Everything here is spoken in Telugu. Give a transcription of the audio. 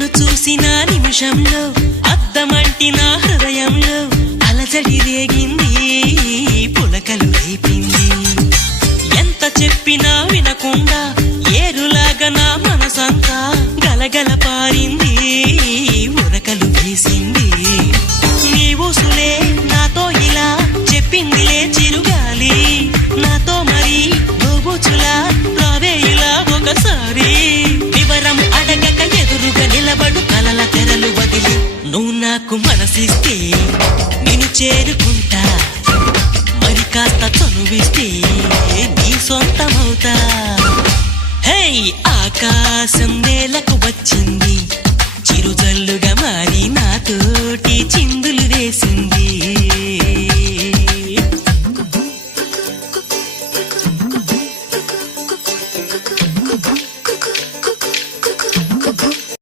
నిన్ను చూసిన నిమిషంలో అద్దమంటి నా హృదయంలో అలజడి రేగింది, పులకలు రేపింది. ఎంత చెప్పినా వినకుండా ఏరులాగా నా మనసంతా గలగల పారింది.